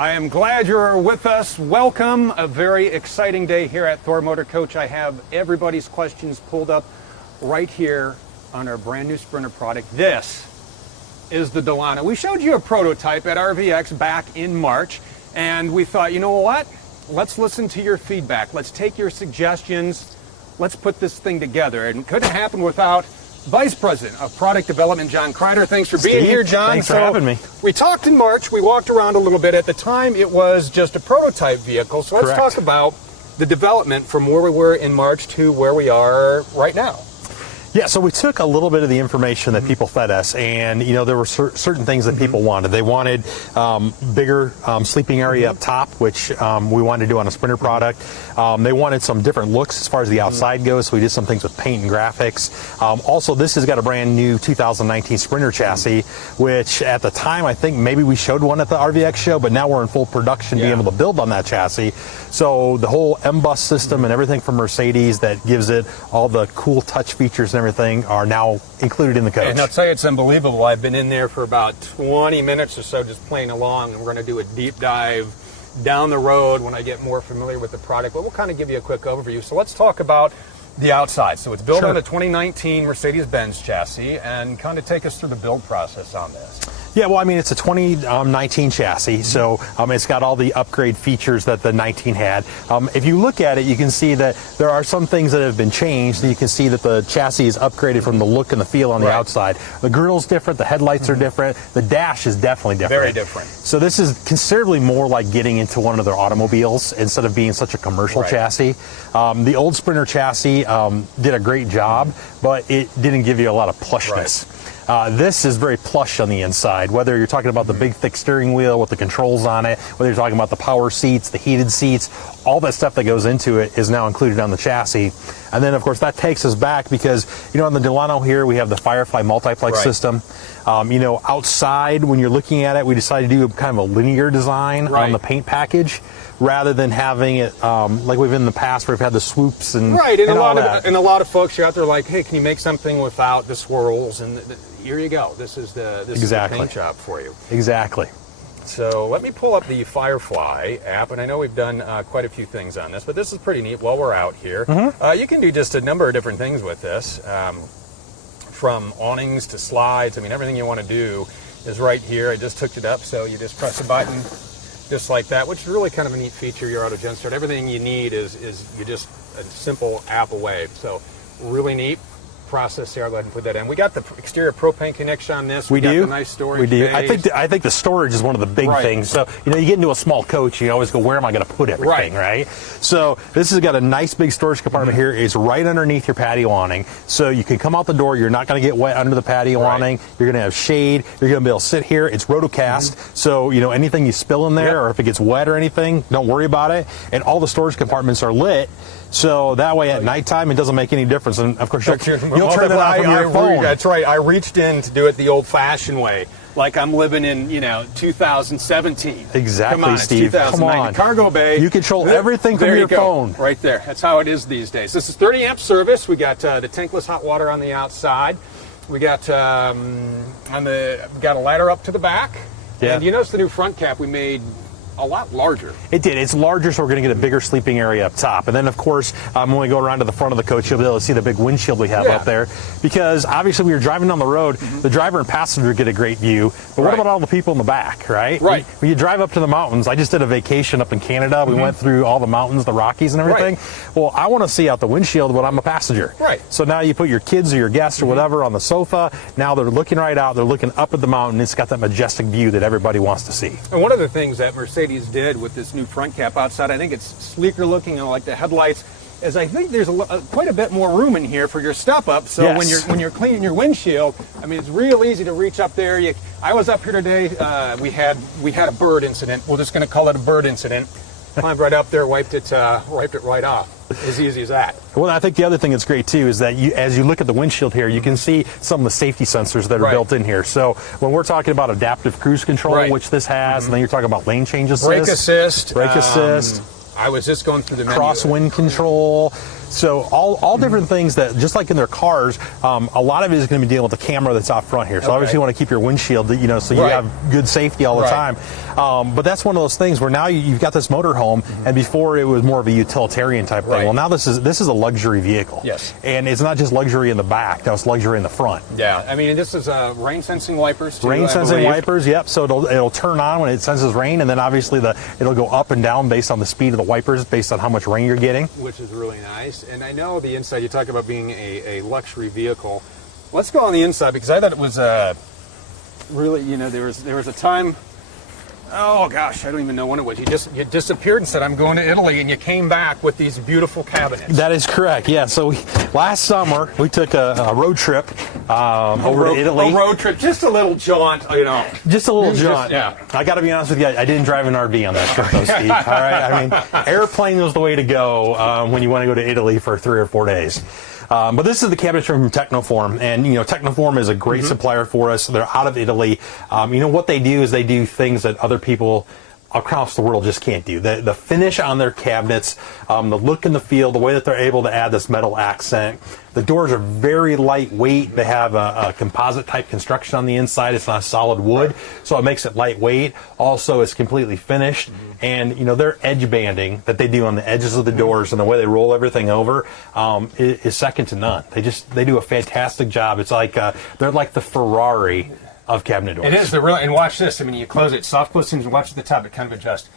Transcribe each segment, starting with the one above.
I am glad you're with us. Welcome. A very exciting day here at Thor Motor Coach. I have everybody's questions pulled up right here on our brand new Sprinter product. This is the Delano. We showed you a prototype at RVX back in March, and we thought, you know what? Let's listen to your feedback. Let's take your suggestions. Let's put this thing together. And it couldn't happen without Vice President of Product Development, John Kreider. Thanks for being here, John. Thanks for having me. We talked in March. We walked around a little bit. At the time, it was just a prototype vehicle. So let's talk about the development from where we were in March to where we are right now. Yeah, so we took a little bit of the information that people fed us, and you know there were certain things that people wanted. They wanted bigger sleeping area up top, which we wanted to do on a Sprinter product. They wanted some different looks as far as the outside goes, so we did some things with paint and graphics. Also, this has got a brand new 2019 Sprinter chassis, which at the time I think maybe we showed one at the RVX show, but now we're in full production being able to build on that chassis. So the whole M-Bus system and everything from Mercedes that gives it all the cool touch features and everything are now included in the coach. And I'll tell you, it's unbelievable. I've been in there for about 20 minutes or so just playing along, and we're going to do a deep dive down the road when I get more familiar with the product, but we'll kind of give you a quick overview. So let's talk about the outside. So it's built on a 2019 Mercedes-Benz chassis, and kind of take us through the build process on this. Yeah, well, I mean, it's a 2019 chassis, so it's got all the upgrade features that the 19 had. If you look at it, you can see that there are some things that have been changed. You can see that the chassis is upgraded from the look and the feel on the outside. The grille's different, the headlights are different, the dash is definitely different. Very different. So this is considerably more like getting into one of their automobiles instead of being such a commercial chassis. The old Sprinter chassis did a great job, but it didn't give you a lot of plushness. This is very plush on the inside, whether you're talking about the big thick steering wheel with the controls on it, whether you're talking about the power seats, the heated seats, all that stuff that goes into it is now included on the chassis. And then of course that takes us back because, you know, on the Delano here we have the Firefly multiplex system. You know, outside when you're looking at it, we decided to do kind of a linear design on the paint package rather than having it like we've in the past where we've had the swoops and and a lot of folks are out there like, hey, can you make something without the swirls? And here you go. This is the paint job for you. Exactly. So let me pull up the Firefly app, and I know we've done quite a few things on this, but this is pretty neat while we're out here. You can do just a number of different things with this, from awnings to slides. I mean, everything you want to do is right here. I just hooked it up, so you just press a button just like that, which is really kind of a neat feature, your auto gen start. Everything you need is you just a simple app away. So really neat process here. I'll go ahead and put that in. We got the exterior propane connection on this. We got the nice storage. We do. Bays. I think the storage is one of the big things. So you know, you get into a small coach, you always go, where am I going to put everything, right? So this has got a nice big storage compartment here. It's right underneath your patio awning, so you can come out the door. You're not going to get wet under the patio awning. You're going to have shade. You're going to be able to sit here. It's rotocast, so you know anything you spill in there, or if it gets wet or anything, don't worry about it. And all the storage compartments are lit. So that way at nighttime it doesn't make any difference. And of course you'll turn it on from your phone. That's right. I reached in to do it the old-fashioned way, like I'm living in 2017. Exactly, Come on, Steve. It's 2009. Come on. Cargo bay. You control everything from your phone. Right there. That's how it is these days. This is 30 amp service. We got the tankless hot water on the outside. We got got a ladder up to the back. Yeah. And you notice the new front cap we made a lot larger. It did. It's larger, so we're going to get a bigger sleeping area up top. And then, of course, when we go around to the front of the coach, you'll be able to see the big windshield we have up there. Because obviously, when you're driving down the road, the driver and passenger get a great view. But what about all the people in the back, right? Right. When you drive up to the mountains, I just did a vacation up in Canada. We went through all the mountains, the Rockies, and everything. Well, I want to see out the windshield when I'm a passenger. Right. So now you put your kids or your guests or whatever on the sofa. Now they're looking right out. They're looking up at the mountain. It's got that majestic view that everybody wants to see. And one of the things that Mercedes did with this new front cap outside, I think it's sleeker looking, and like the headlights, is I think there's quite a bit more room in here for your step up. So when you're cleaning your windshield, I mean, it's real easy to reach up there. I was up here today. We had a bird incident. We're just going to call it a bird incident. Climbed right up there, wiped it right off. As easy as that. Well, I think the other thing that's great too is that as you look at the windshield here, you can see some of the safety sensors that are built in here. So when we're talking about adaptive cruise control, which this has, and then you're talking about lane change assist, brake assist. I was just going through the menu. Crosswind control. So all different things that, just like in their cars, a lot of it is going to be dealing with the camera that's out front here. So obviously you want to keep your windshield, so you have good safety all the time. But that's one of those things where now you've got this motorhome, and before it was more of a utilitarian type thing. Well, now this is a luxury vehicle. Yes. And it's not just luxury in the back, now it's luxury in the front. Yeah, I mean, this is rain sensing wipers too, rain sensing wipers, yep. So it'll turn on when it senses rain, and then obviously it'll go up and down based on the speed of the wipers, based on how much rain you're getting. Which is really nice. And I know the inside, you talk about being a luxury vehicle. Let's go on the inside, because I thought it was really, there was a time, oh gosh, I don't even know when it was. You disappeared and said, I'm going to Italy, and you came back with these beautiful cabinets. That is correct, yeah. So last summer, we took a road trip over to Italy. A road trip, just a little jaunt, Just a little jaunt. Yeah. I got to be honest with you, I didn't drive an RV on that trip, though, Steve. All right, I mean, airplane was the way to go when you want to go to Italy for 3 or 4 days. But this is the cabinetry from Technoform, and Technoform is a great supplier for us. They're out of Italy. What they do is they do things that other people across the world just can't do. The finish on their cabinets, the look and the feel, the way that they're able to add this metal accent. The doors are very lightweight. They have a composite type construction on the inside. It's not solid wood, so it makes it lightweight. Also, it's completely finished. And their edge banding that they do on the edges of the doors and the way they roll everything over is second to none. They do a fantastic job. It's like they're like the Ferrari of cabinet doors. It is. They're really, and watch this. I mean, you close it, soft close things, and watch at the top. It kind of adjusts,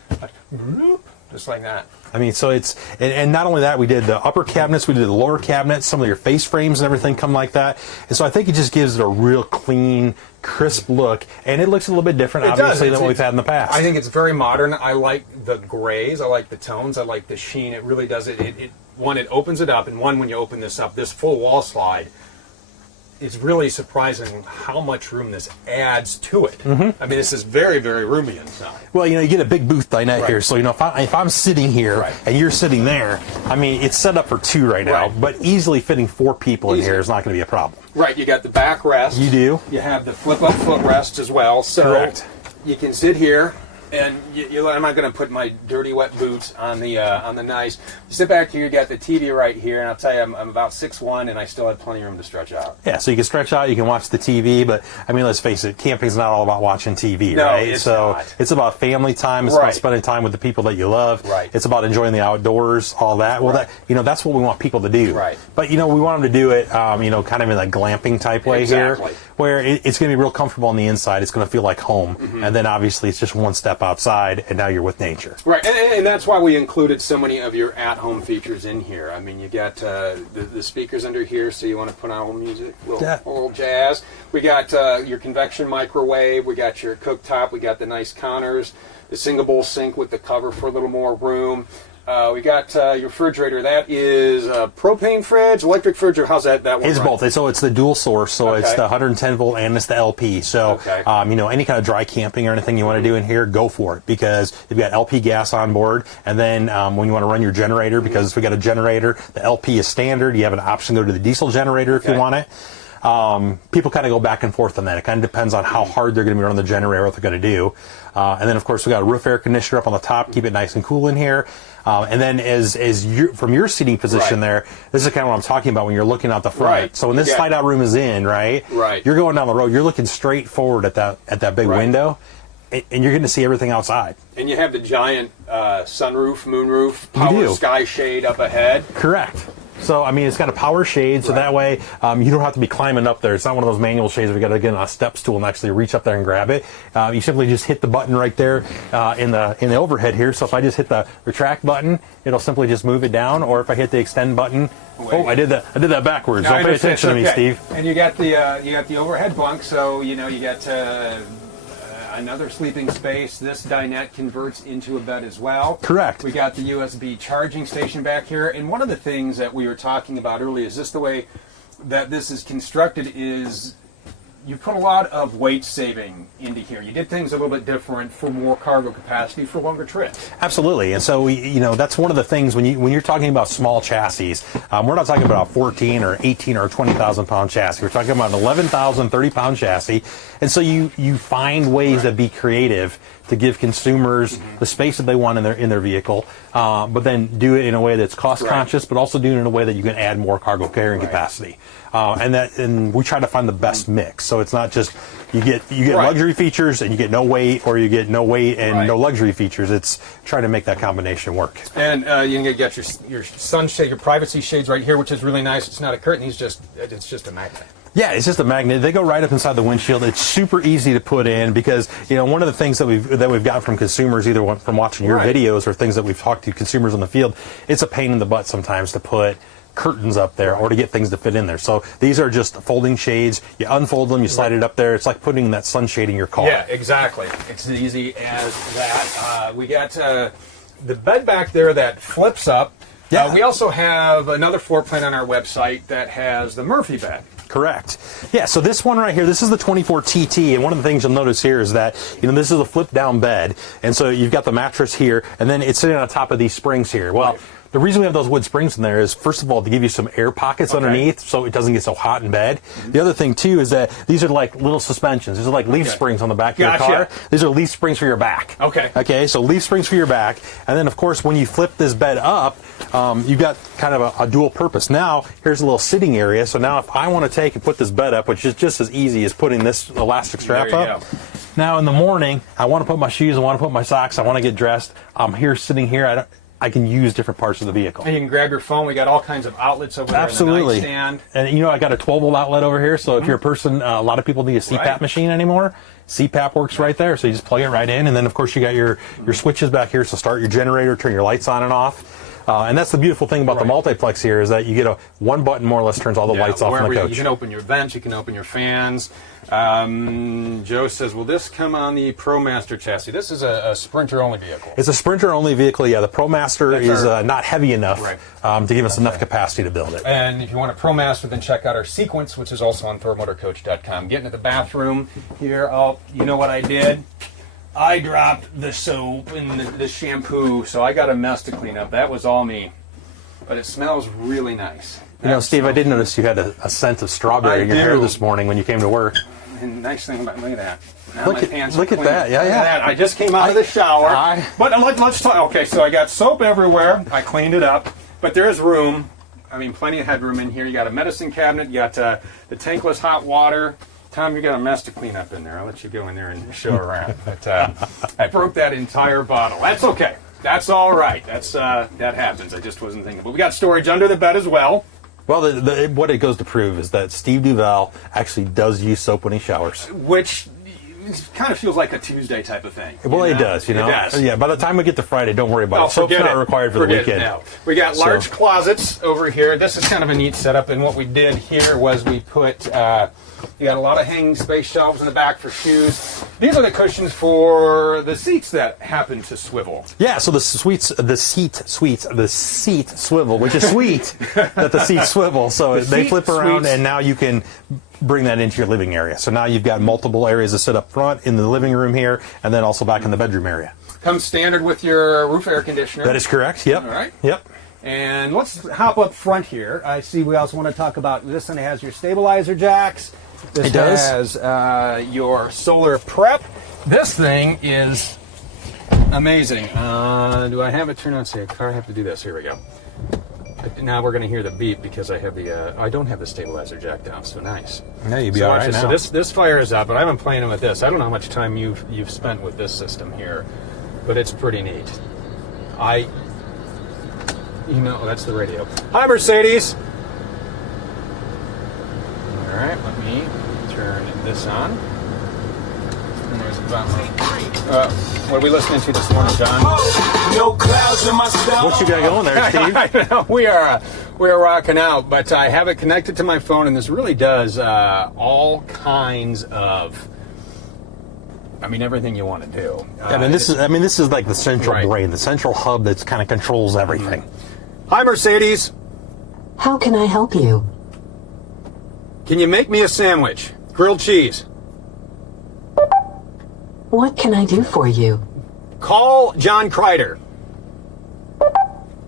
just like that. I mean, so it's, and not only that, we did the upper cabinets, we did the lower cabinets, some of your face frames and everything come like that. And so I think it just gives it a real clean, crisp look, and it looks a little bit different, obviously, than what we've had in the past. I think it's very modern. I like the grays, I like the tones, I like the sheen. It really does it. One, it opens it up, and one, when you open this up, this full wall slide, it's really surprising how much room this adds to it. I mean, this is very, very roomy inside. Well, you get a big booth dinette here, so if I'm sitting here and you're sitting there, I mean, it's set up for 2 right now, but easily fitting 4 people in here is not going to be a problem. Right, you got the backrest. You do. You have the flip-up footrest as well, so you can sit here. And I'm not going to put my dirty, wet boots on the nice. Sit back here. You got the TV right here, and I'll tell you, I'm about 6'1", and I still have plenty of room to stretch out. Yeah, so you can stretch out. You can watch the TV, but I mean, let's face it, camping's not all about watching TV, right? It's not. It's about family time. It's about spending time with the people that you love. Right. It's about enjoying the outdoors, all that. Well, that's what we want people to do. Right. But we want them to do it, kind of in a glamping type way here, where it's going to be real comfortable on the inside. It's going to feel like home, and then obviously it's just one step outside, and now you're with nature. Right, and that's why we included so many of your at-home features in here. I mean, you got the speakers under here, so you want to put on a little music, a little jazz. We got your convection microwave. We got your cooktop. We got the nice counters, the single bowl sink with the cover for a little more room. We got your refrigerator. That is a propane fridge, electric fridge, or how's that one? It's both. So it's the dual source. So it's the 110 volt and it's the LP. So any kind of dry camping or anything you want to do in here, go for it, because you've got LP gas on board. And then when you want to run your generator, because we got a generator, the LP is standard. You have an option to go to the diesel generator if you want it. People kind of go back and forth on that. It kind of depends on how hard they're going to be running the generator, what they're going to do. And then, of course, we got a roof air conditioner up on the top, keep it nice and cool in here. And then from your seating position there, this is kind of what I'm talking about when you're looking out the front. So when this slide out room is in, you're going down the road, you're looking straight forward at that big window, and you're going to see everything outside. And you have the giant sunroof, moonroof, power sky shade up ahead. Correct. So, I mean, it's got a power shade, so that way you don't have to be climbing up there. It's not one of those manual shades where you got to get on a step stool and actually reach up there and grab it. You simply just hit the button right there in the overhead here. So if I just hit the retract button, it'll simply just move it down. Or if I hit the extend button, I did that backwards. Don't pay attention to me, Steve. And you got the overhead bunk, so you got another sleeping space. This dinette converts into a bed as well. Correct. We got the USB charging station back here. And one of the things that we were talking about earlier is just the way that this is constructed is you put a lot of weight saving into here. You did things a little bit different for more cargo capacity for longer trips. Absolutely, and so that's one of the things when you're talking about small chassis. We're not talking about a 14 or 18 or 20,000 pound chassis. We're talking about an 11,000, 30 pound chassis, and so you find ways to be creative to give consumers the space that they want in their vehicle, but then do it in a way that's cost conscious, but also do it in a way that you can add more cargo carrying capacity. And we try to find the best mix. So it's not just you get luxury features and you get no weight, or you get no weight and no luxury features. It's trying to make that combination work. And you can get your sunshade, your privacy shades right here, which is really nice. It's not a curtain; it's just a magnet. Yeah, it's just a magnet. They go right up inside the windshield. It's super easy to put in because, you know, one of the things that we've gotten from consumers, either from watching your videos or things that we've talked to consumers on the field, it's a pain in the butt sometimes to put curtains up there or to get things to fit in there. So these are just folding shades. You unfold them, you slide it up there. It's like putting that sunshade in your car. Yeah, exactly. It's as easy as that. We got the bed back there that flips up. Yeah. We also have another floor plan on our website that has the Murphy bed. Correct. Yeah, so this one right here, this is the 24 TT, and one of the things you'll notice here is that, you know, this is a flip down bed, and so you've got the mattress here, and then it's sitting on top of these springs here. Well, the reason we have those wood springs in there is, first of all, to give you some air pockets underneath so it doesn't get so hot in bed. The other thing, too, is that these are like little suspensions. These are like leaf springs on the back of your car. These are leaf springs for your back. Okay, so leaf springs for your back. And then, of course, when you flip this bed up, you've got kind of a dual purpose. Now, here's a little sitting area. So now if I want to take and put this bed up, which is just as easy as putting this elastic strap up. Now, in the morning, I want to put my shoes, I want to put my socks, I want to get dressed. I'm here sitting here. I can use different parts of the vehicle. And you can grab your phone. We got all kinds of outlets over there in the nightstand. And, you know, I got a 12-volt outlet over here, so if you're a person, a lot of people need a CPAP machine anymore. CPAP works right there, so you just plug it right in. And then, of course, you got your switches back here, so start your generator, turn your lights on and off. And that's the beautiful thing about the multiplex here is that you get one button more or less turns all the lights off in the coach. You can open your vents, you can open your fans. Joe says, will this come on the ProMaster chassis? This is a Sprinter-only vehicle. It's a Sprinter-only vehicle, yeah. The ProMaster is not heavy enough to give us enough capacity to build it. And if you want a ProMaster, then check out our Sequence, which is also on ThorMotorCoach.com. Getting to the bathroom here, you know what I did? I dropped the soap and the shampoo, so I got a mess to clean up. That was all me. But it smells really nice. You know, Steve, I did notice you had a scent of strawberry in your hair this morning when you came to work. And nice thing about, look at that. Now look at that, yeah. I just came out of the shower. But let's talk. Okay, so I got soap everywhere. I cleaned it up. But there is room. I mean, plenty of headroom in here. You got a medicine cabinet. You got the tankless hot water. Tom, you got a mess to clean up in there. I'll let you go in there and show around. But I broke that entire bottle. That's okay. That's all right. That happens. I just wasn't thinking. But we got storage under the bed as well. Well, what it goes to prove is that Steve Duval actually does use soap when he showers. Which kind of feels like a Tuesday type of thing. Well, it does, you know. It does. Yeah, by the time we get to Friday, don't worry about it. Soap's not required for the weekend. Now. We got large closets over here. This is kind of a neat setup, and what we did here was we put... you got a lot of hanging space shelves in the back for shoes. These are the cushions for the seats that happen to swivel. Yeah, so the seat swivel, which is sweet that the seats swivel. So they flip around, and now you can bring that into your living area. So now you've got multiple areas to sit up front in the living room here, and then also back in the bedroom area. Comes standard with your roof air conditioner. That is correct. Yep. All right. Yep. And let's hop up front here. I see we also want to talk about this one. It has your stabilizer jacks. This has your solar prep. This thing is amazing. Do I have it turned on? Say, a car, I have to do this. Here we go. Now we're going to hear the beep because I have I don't have the stabilizer jack down. So nice. Yeah, you'd be all right now. So this fires up, but I've been playing with this. I don't know how much time you've spent with this system here, but it's pretty neat. That's the radio. Hi, Mercedes. All right, let me turn this on. And there's a button. What are we listening to this morning, John? No clouds in my sky. What you got going there, Steve? I know, we are rocking out, but I have it connected to my phone, and this really does all kinds of. Everything you want to do. This is like the central brain, the central hub that's kind of controls everything. Hi, Mercedes. How can I help you? Can you make me a sandwich? Grilled cheese. What can I do for you? Call John Kreider.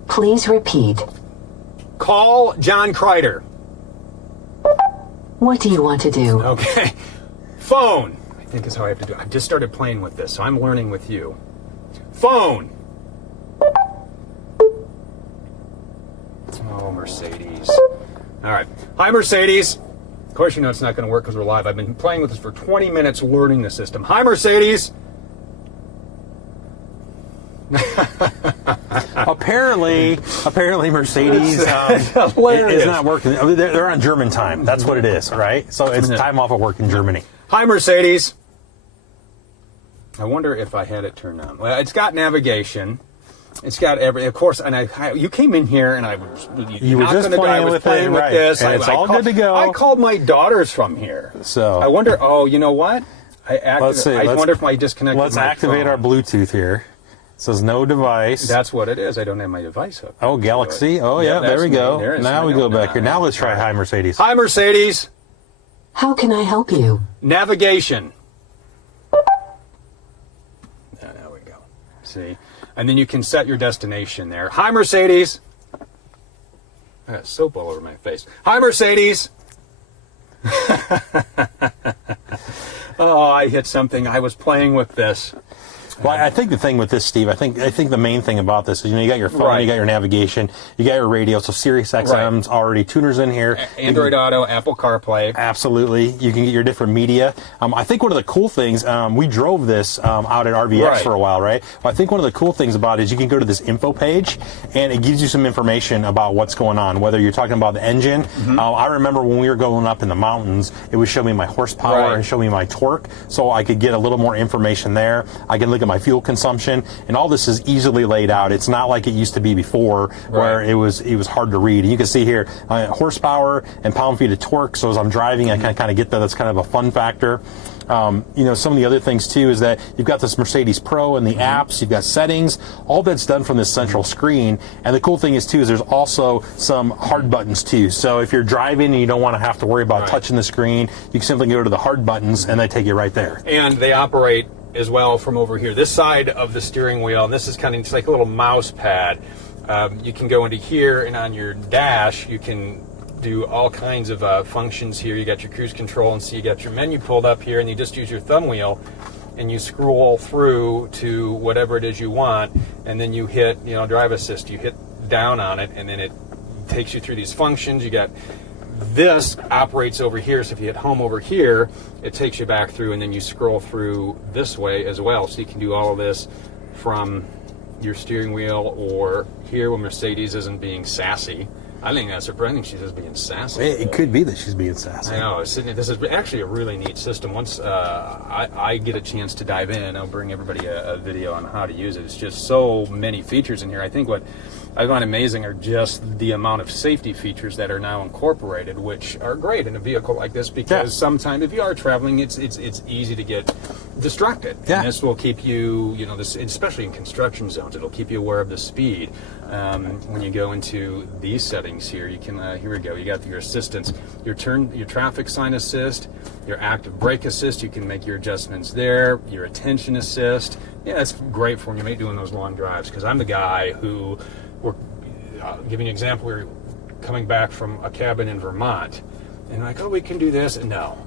Please repeat. Call John Kreider. What do you want to do? Okay. Phone. I think is how I have to do it. I've just started playing with this, so I'm learning with you. Phone! Oh, Mercedes. All right. Hi, Mercedes. Of course, you know it's not going to work because we're live. I've been playing with this for 20 minutes, learning the system. Hi, Mercedes. Apparently Mercedes is not working. I mean, they're on German time. That's what it is, right? So it's time off of work in Germany. Hi, Mercedes. I wonder if I had it turned on. Well, it's got navigation. It's got of course, and you came in here and You were just playing with this. And it's all good to go. I called my daughters from here. So I wonder, you know what? Let's see. I wonder if I disconnected Let's my activate phone. our Bluetooth here. It says no device. That's what it is. I don't have my device hooked. Oh, Galaxy. Oh, yeah, there we go. Now we go back here. Now let's try Hi, Mercedes. Hi, Mercedes. How can I help you? Navigation. There we go. See? And then you can set your destination there. Hi, Mercedes. I got soap all over my face. Hi, Mercedes. Oh, I hit something. I was playing with this. Well, I think the thing with this, Steve, I think the main thing about this is, you got your phone, you got your navigation, you got your radio, so Sirius XM's already, tuners in here. Android Auto, Apple CarPlay. Absolutely. You can get your different media. I think one of the cool things, we drove this out at RVX for a while, right? Well, I think one of the cool things about it is you can go to this info page, and it gives you some information about what's going on, whether you're talking about the engine. I remember when we were going up in the mountains, it would show me my horsepower and show me my torque, so I could get a little more information there. I can look at my fuel consumption, and all this is easily laid out. It's not like it used to be before, where it was hard to read. And you can see here horsepower and pound-feet of torque. So as I'm driving, I can kind of get that. That's kind of a fun factor. Some of the other things too is that you've got this Mercedes Pro and the apps, you've got settings, all that's done from this central screen. And the cool thing is too is there's also some hard buttons too. So if you're driving and you don't want to have to worry about touching the screen, you can simply go to the hard buttons and they take you right there. And they operate as well from over here. This side of the steering wheel, and this is kind of just like a little mouse pad. You can go into here, and on your dash, you can do all kinds of functions here. You got your cruise control, and so you got your menu pulled up here, and you just use your thumb wheel, and you scroll through to whatever it is you want, and then you hit, drive assist. You hit down on it, and then it takes you through these functions. You got this operates over here, so if you hit home over here, it takes you back through, and then you scroll through this way as well. So you can do all of this from your steering wheel or here when Mercedes isn't being sassy. I think that's surprising. She's just being sassy. It could be that she's being sassy. I know. This is actually a really neat system. Once I get a chance to dive in, I'll bring everybody a video on how to use it. It's just so many features in here. I think what I find amazing are just the amount of safety features that are now incorporated, which are great in a vehicle like this, because sometimes if you are traveling, it's easy to get distracted. Yeah. And this will keep you, this, especially in construction zones, it'll keep you aware of the speed. When you go into these settings here, you can, here we go, you got your assistance, your traffic sign assist, your active brake assist, you can make your adjustments there, your attention assist. Yeah, that's great for when you're doing those long drives, because I'm the guy who, giving an example, we're coming back from a cabin in Vermont, and like, we can do this. And no,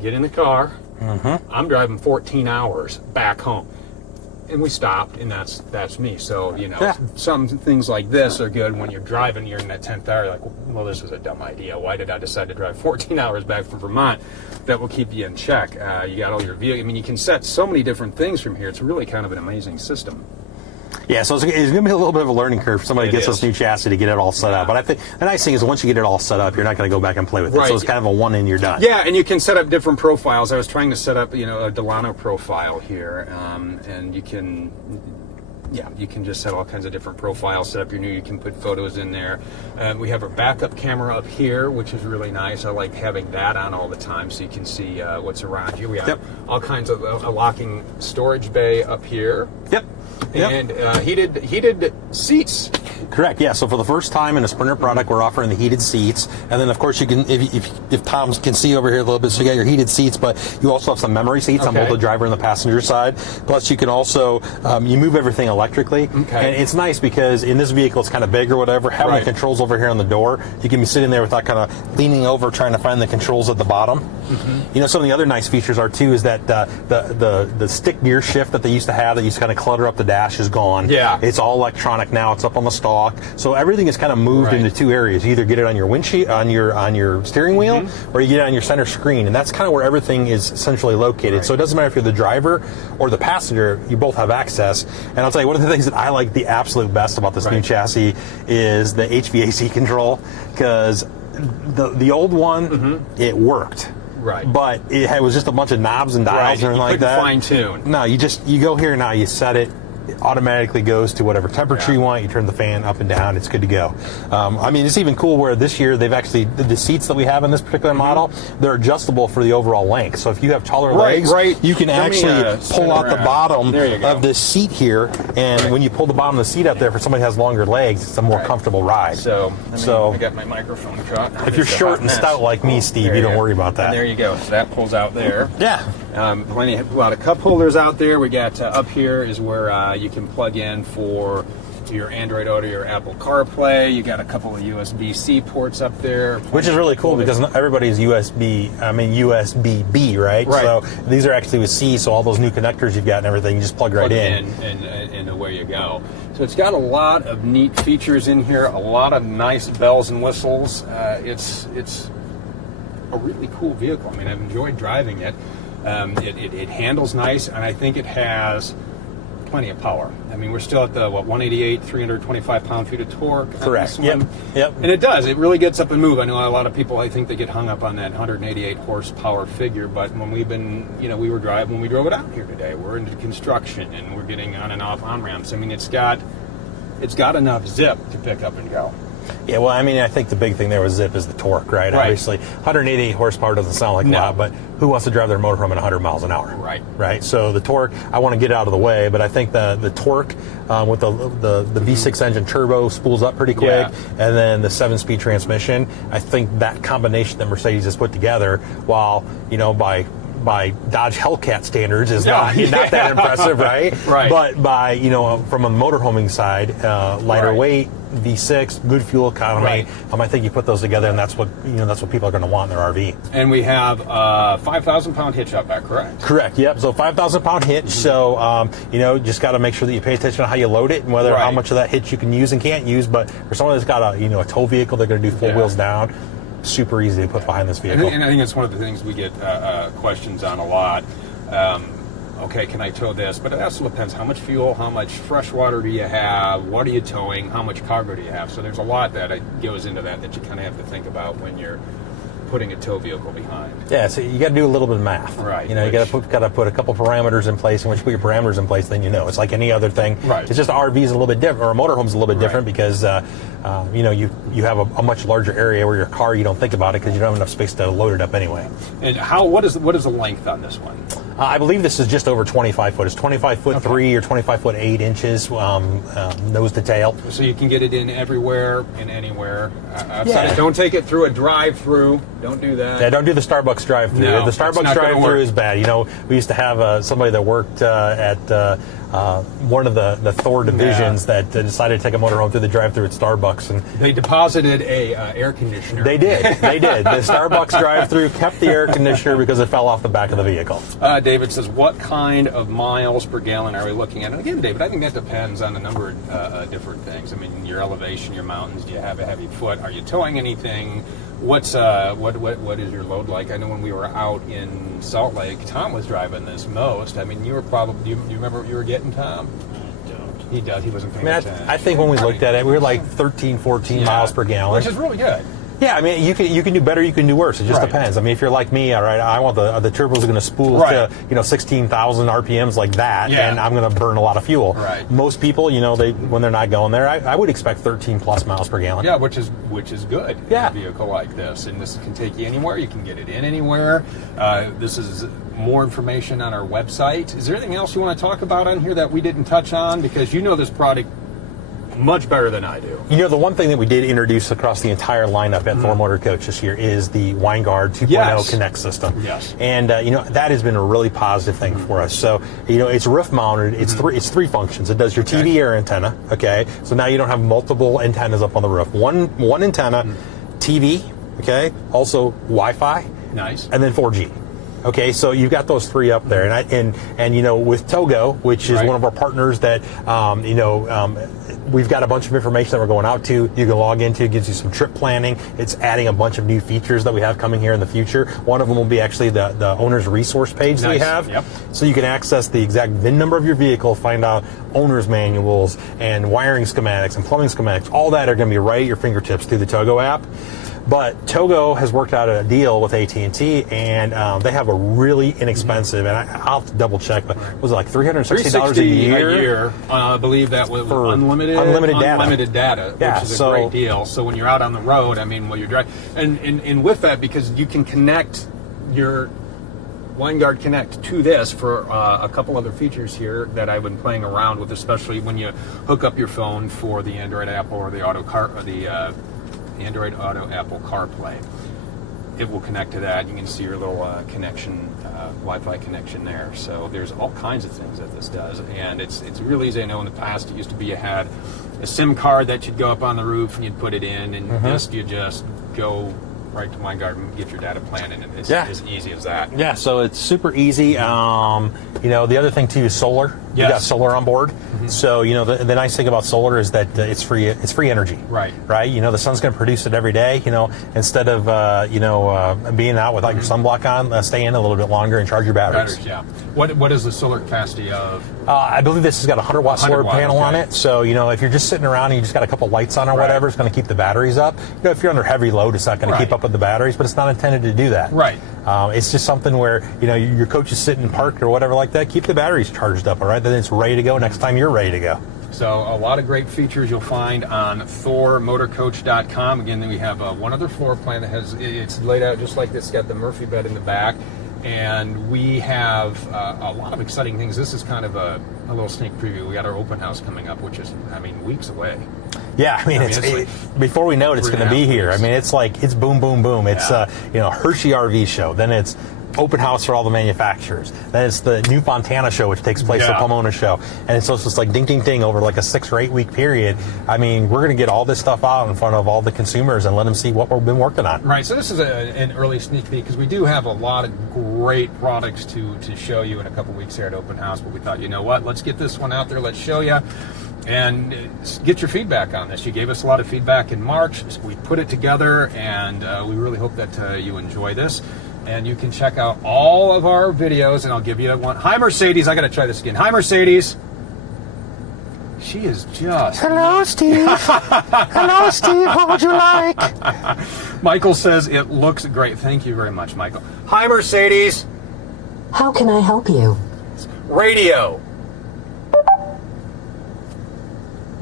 get in the car. I'm driving 14 hours back home, and we stopped, and that's me. So some things like this are good when you're driving. You're in that 10th hour, like, well, this was a dumb idea. Why did I decide to drive 14 hours back from Vermont? That will keep you in check. You got all your vehicle. You can set so many different things from here. It's really kind of an amazing system. Yeah, so it's going to be a little bit of a learning curve for somebody who gets this new chassis to get it all set up. But I think the nice thing is once you get it all set up, you're not going to go back and play with it. So it's kind of a one and you're done. Yeah, and you can set up different profiles. I was trying to set up, a Delano profile here, and you can just set all kinds of different profiles, set up your new, you can put photos in there. We have our backup camera up here, which is really nice. I like having that on all the time so you can see what's around you. We have all kinds of a locking storage bay up here. Yep. and heated seats. Correct. Yeah. So for the first time in a Sprinter product, we're offering the heated seats, and then of course you can, if Tom can see over here a little bit, so you got your heated seats, but you also have some memory seats on both the driver and the passenger side. Plus, you can also you move everything electrically, and it's nice because in this vehicle it's kind of big or whatever. Having the controls over here on the door, you can be sitting there without kind of leaning over trying to find the controls at the bottom. You know, some of the other nice features are too is that the stick gear shift that they used to have that used to kind of clutter up the dash is gone. Yeah, it's all electronic now. It's up on the stalk, so everything is kind of moved into two areas. You either get it on your windshield, on your steering wheel, or you get it on your center screen, and that's kind of where everything is essentially located. So it doesn't matter if you're the driver or the passenger, you both have access. And I'll tell you, one of the things that I like the absolute best about this new chassis is the HVAC control, because the old one it worked. Right. But it was just a bunch of knobs and dials and like that. Fine tune. No, you go here now, you set it, it automatically goes to whatever temperature you want. You turn the fan up and down, it's good to go. I mean, it's even cool where this year they've actually, the seats that we have in this particular model, they're adjustable for the overall length. So if you have taller legs, you can actually pull out the bottom of this seat here, and when you pull the bottom of the seat up there, for somebody who has longer legs, it's a more comfortable ride. So I got my microphone caught. If you're short and stout like me, Steve, you don't worry about that. And there you go. So that pulls out there. Yeah. A lot of cup holders out there. We got up here is where you can plug in for your Android Auto, your Apple CarPlay. You got a couple of USB-C ports up there, which is really cool because everybody's USB-B, right? So these are actually with C. So all those new connectors you've got and everything, you just plug right in, and away you go. So it's got a lot of neat features in here, a lot of nice bells and whistles. It's a really cool vehicle. I mean, I've enjoyed driving it. It handles nice, and I think it has plenty of power. I mean, we're still at the 188, 325 pound-feet of torque. Correct. Yep. And it does. It really gets up and move. I know a lot of people, I think they get hung up on that 188 horsepower figure, but when we've been, when we drove it out here today, we're into construction and we're getting on and off on ramps. I mean, it's got enough zip to pick up and go. Yeah, well, I mean, I think the big thing there with zip is the torque, right? Obviously, 188 horsepower doesn't sound like a lot, but who wants to drive their motorhome at 100 miles an hour? Right. So the torque, I want to get out of the way, but I think the torque with the V6 engine turbo spools up pretty quick, and then the 7-speed transmission, I think that combination that Mercedes has put together, while, by Dodge Hellcat standards is not that impressive, right? But by, from a motorhoming side, lighter weight, V6, good fuel economy. I think you put those together, and that's what people are going to want in their RV. And we have 5,000-pound hitch out back, correct? Correct. Yep. So 5,000-pound hitch. So just got to make sure that you pay attention to how you load it and whether how much of that hitch you can use and can't use. But for someone that's got a tow vehicle, they're going to do full wheels down. Super easy to put behind this vehicle. And I think it's one of the things we get questions on a lot. Okay, can I tow this? But it also depends how much fuel, how much fresh water do you have, what are you towing, how much cargo do you have? So there's a lot that goes into that you kind of have to think about when you're putting a tow vehicle behind. Yeah, so you got to do a little bit of math. Right. You got to put a couple parameters in place, and once you put your parameters in place, then it's like any other thing. Right. It's just RV is a little bit different, or a motorhome's a little bit different because you have a much larger area where your car, you don't think about it because you don't have enough space to load it up anyway. And what is the length on this one? I believe this is just over 25 foot. It's 25 foot 3 or 25 foot 8 inches nose to tail. So you can get it in everywhere and anywhere. Don't take it through a drive-through. Don't do that. Yeah, don't do the Starbucks drive-through. No, the Starbucks drive-through is bad. We used to have somebody that worked at one of the Thor divisions that decided to take a motorhome through the drive-through at Starbucks, and they deposited a air conditioner. They did. The Starbucks drive-through kept the air conditioner because it fell off the back of the vehicle. David says, what kind of miles per gallon are we looking at? And again, David, I think that depends on a number of different things. I mean, your elevation, your mountains. Do you have a heavy foot? Are you towing anything? What is your load like? I know when we were out in Salt Lake, Tom was driving this most. I mean, you were probably. Do you remember what you were getting, Tom? I don't. He does. He wasn't paying attention. I think when we looked at it, we were like 13, 14 miles per gallon, which is really good. Yeah, I mean, you can do better, you can do worse. It just Right. depends. I mean, if you're like me, all right, I want the turbos are going to spool Right. to 16,000 RPMs like that, Yeah. and I'm going to burn a lot of fuel. Right. Most people, when they're not going there, I would expect 13 plus miles per gallon. Yeah, which is good Yeah. in a vehicle like this, and this can take you anywhere. You can get it in anywhere. This is more information on our website. Is there anything else you want to talk about on here that we didn't touch on? Because you know this product much better than I do. The one thing that we did introduce across the entire lineup at Thor Motor Coach this year is the Winegard 2.0 Yes. Connect system. Yes. And that has been a really positive thing for us. So it's roof mounted. It's three functions. It does your TV air antenna. Okay. So now you don't have multiple antennas up on the roof. One antenna, TV. Okay. Also Wi-Fi. Nice. And then 4G. Okay, so you've got those three up there, and with Togo, which is Right. one of our partners that we've got a bunch of information that we're going out to. You can log into. It gives you some trip planning. It's adding a bunch of new features that we have coming here in the future. One of them will be actually the owner's resource page that we Nice. have. Yep. So you can access the exact VIN number of your vehicle, find out owner's manuals and wiring schematics and plumbing schematics. All that are going to be right at your fingertips through the Togo app. But Togo has worked out a deal with AT&T, and they have a really inexpensive, and I'll have to double check, but was it like $360 a year? I believe that was For unlimited data, Yeah, which is so- a great deal. So when you're out on the road, I mean, while you're driving, and with that, because you can connect your Winegard Connect to this for a couple other features here that I've been playing around with, especially when you hook up your phone for the Android Apple or the Android Auto Apple CarPlay. It will connect to that. You can see your little connection, Wi-Fi connection there. So there's all kinds of things that this does, and it's really easy. I know in the past it used to be you had a SIM card that you'd go up on the roof and you'd put it in, and you just go right to Winegard and get your data plan, and it's as easy as that. Yeah, so it's super easy. The other thing too is solar. Yes. You got solar on board. So the nice thing about solar is that it's free. It's free energy. Right. Right. The sun's going to produce it every day. Instead of being out without your sunblock on, stay in a little bit longer and charge your batteries. Yeah. What is the solar capacity of? I believe this has got a 100-watt solar 100-watt, panel on okay. it. So if you're just sitting around and you just got a couple lights on or Right. whatever, it's going to keep the batteries up. If you're under heavy load, it's not going to keep Right. up with the batteries, but it's not intended to do that. Right. It's just something where your coach is sitting parked or whatever like that. Keep the batteries charged up, all right? Then it's ready to go next time you're ready to go. So a lot of great features you'll find on ThorMotorCoach.com. Again, we have one other floor plan that it's laid out just like this. It's got the Murphy bed in the back, and we have a lot of exciting things. This is kind of a little sneak preview. We got our open house coming up, which is, weeks away. Yeah, it's before we know it, it's going to be here. Weeks. It's boom, boom, boom. It's Yeah. Hershey RV show. Then it's open house for all the manufacturers. Then it's the New Fontana show, which takes place at Pomona show. And so it's just like ding, ding, ding over like a 6 or 8 week period. We're going to get all this stuff out in front of all the consumers and let them see what we've been working on. Right, so this is an early sneak peek because we do have a lot of great products to show you in a couple weeks here at Open House, but we thought, you know what, let's get this one out there, let's show you, and get your feedback on this. You gave us a lot of feedback in March. We put it together, and we really hope that you enjoy this. And you can check out all of our videos, and I'll give you one. Hi, Mercedes. I got to try this again. Hi, Mercedes. She is just... Hello, Steve. Hello, Steve. What would you like? Michael says it looks great. Thank you very much, Michael. Hi, Mercedes. How can I help you? Radio.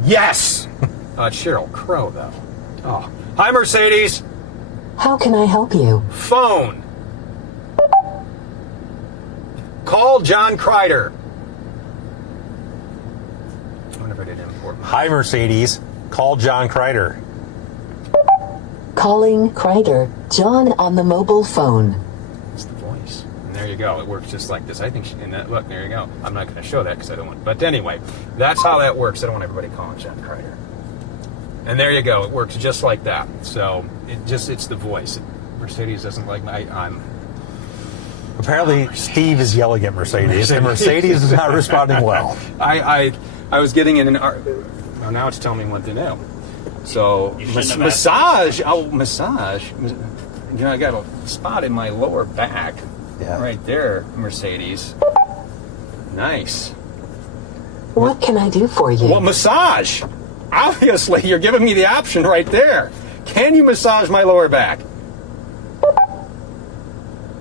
Yes. Cheryl Crow, though. Oh. Hi, Mercedes. How can I help you? Phone. Call John Kreider. I wonder if I did import. Hi, Mercedes. Call John Kreider. Calling Kreider. John on the mobile phone. It's the voice. And there you go. It works just like this. I think look, there you go. I'm not going to show that because I don't want. But anyway, that's how that works. I don't want everybody calling John Kreider. And there you go. It works just like that. So it's the voice. Mercedes doesn't like I'm. Apparently, Steve is yelling at Mercedes, and Mercedes is not responding well. I was getting in an. Well, now it's telling me what to do. So massage. Oh, massage. I got a spot in my lower back. Yeah. Right there, Mercedes. Nice. What can I do for you? Well, massage. Obviously, you're giving me the option right there. Can you massage my lower back?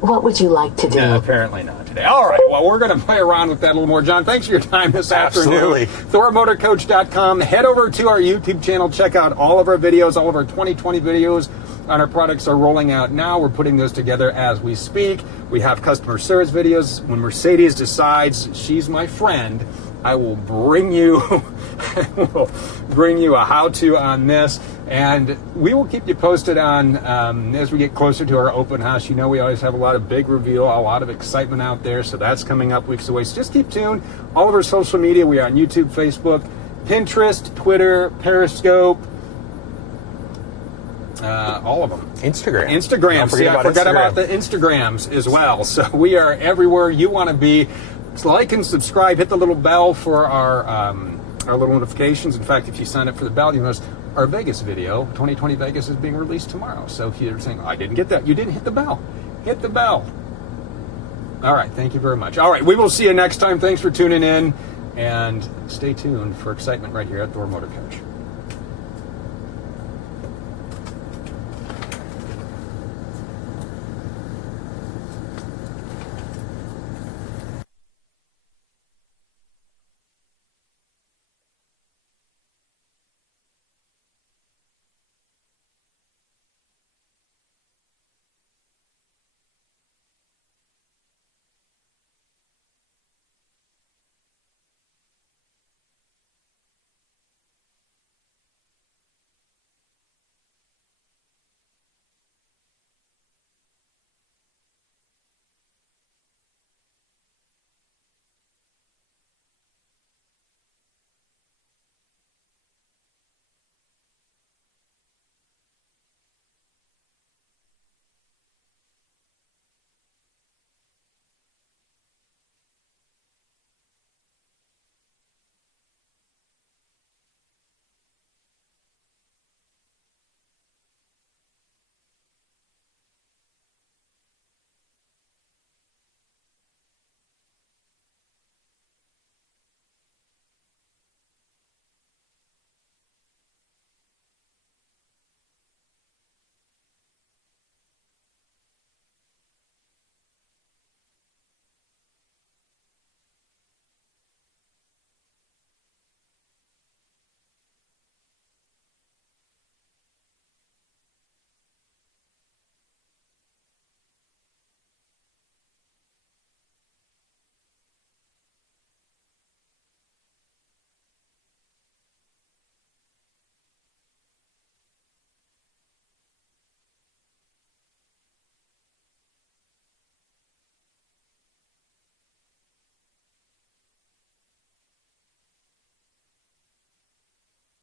What would you like to do? No, apparently not today. All right, well, we're going to play around with that a little more. John, thanks for your time this Absolutely. afternoon. ThorMotorCoach.com. Head over to our YouTube channel. Check out all of our videos, all of our 2020 videos on our products are rolling out now. We're putting those together as we speak. We have customer service videos. When Mercedes decides she's my friend, I will bring you a how-to on this, and we will keep you posted on as we get closer to our open house. You know, we always have a lot of big reveal, a lot of excitement out there, so that's coming up weeks away. So just keep tuned. All of our social media, we are on YouTube, Facebook, Pinterest, Twitter, Periscope, all of them. Instagram. Instagram. See, I forgot about the Instagrams as well. So we are everywhere you want to be. So like and subscribe. Hit the little bell for our little notifications. In fact, if you sign up for the bell, you'll notice our Vegas video, 2020 Vegas, is being released tomorrow. So if you're saying, oh, I didn't get that, you didn't hit the bell. Hit the bell. All right. Thank you very much. All right. We will see you next time. Thanks for tuning in. And stay tuned for excitement right here at Thor Motor Coach.